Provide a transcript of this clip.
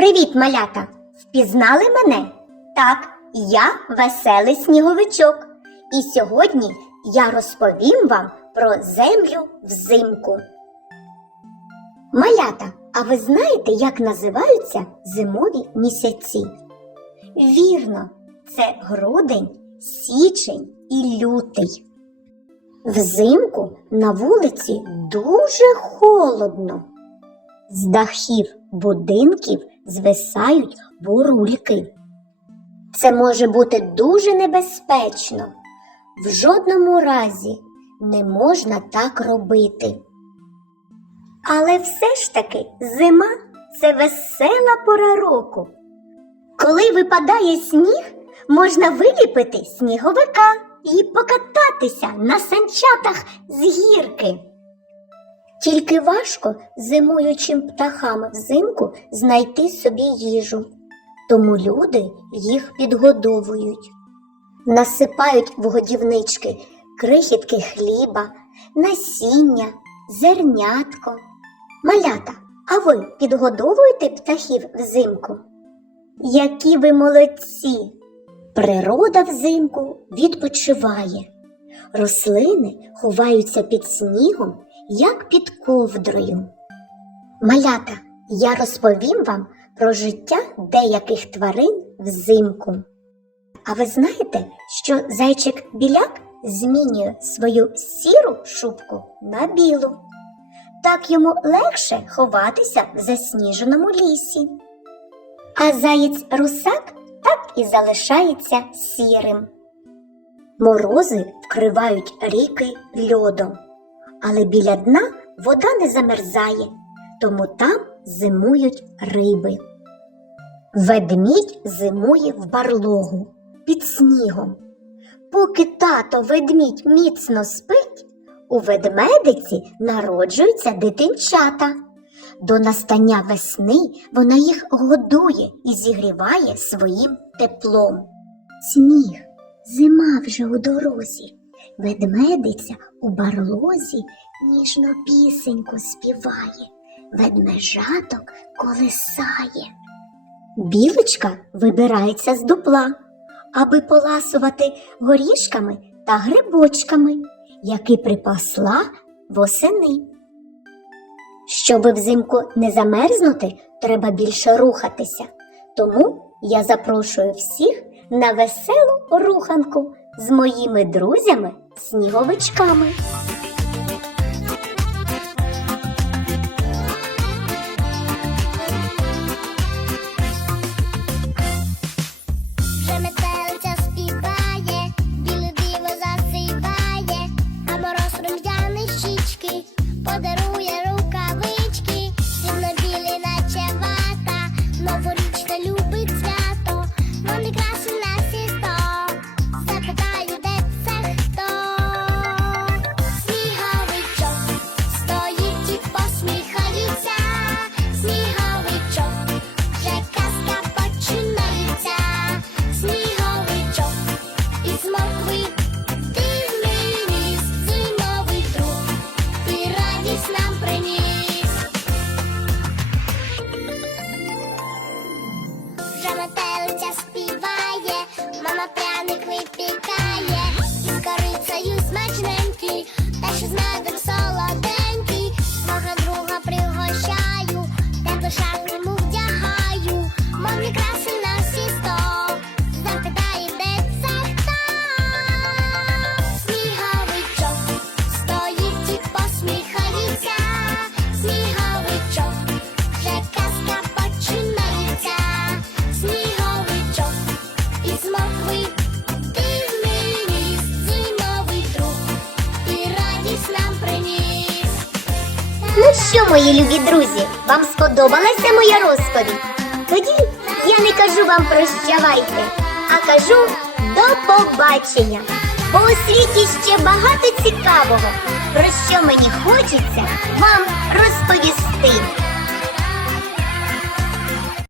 Привіт, малята! Впізнали мене? Так, я веселий сніговичок. І сьогодні я розповім вам про землю взимку. Малята, а ви знаєте, як називаються зимові місяці? Вірно, це грудень, січень і лютий. Взимку на вулиці дуже холодно. З дахів будинків звисають бурульки. Це може бути дуже небезпечно. В жодному разі не можна так робити. Але все ж таки зима це весела пора року. Коли випадає сніг, можна виліпити сніговика і покататися на санчатах з гірки. Тільки важко зимуючим птахам взимку знайти собі їжу, тому люди їх підгодовують. Насипають в годівнички крихітки хліба, насіння, зернятко. Малята, а ви підгодовуєте птахів взимку? Які ви молодці! Природа взимку відпочиває. Рослини ховаються під снігом, як під ковдрою. Малята, я розповім вам про життя деяких тварин взимку. А ви знаєте, що зайчик біляк змінює свою сіру шубку на білу. Так йому легше ховатися в засніженому лісі. А заєць русак так і залишається сірим. Морози вкривають ріки льодом, але біля дна вода не замерзає, тому там зимують риби. Ведмідь зимує в барлогу під снігом. Поки тато ведмідь міцно спить, у ведмедиці народжуються дитинчата. До настання весни вона їх годує і зігріває своїм теплом. Сніг, зима вже у дорозі, ведмедиця у барлозі ніжно пісеньку співає, ведмежаток колисає. Білочка вибирається з дупла, аби поласувати горішками та грибочками, які припасла восени. Щоби взимку не замерзнути, треба більше рухатися. Тому я запрошую всіх на веселу руханку з моїми друзями сніговичками. Вже випікає, що, мої любі друзі, вам сподобалася моя розповідь? Тоді я не кажу вам прощавайте, а кажу до побачення. Бо у світі ще багато цікавого, про що мені хочеться вам розповісти.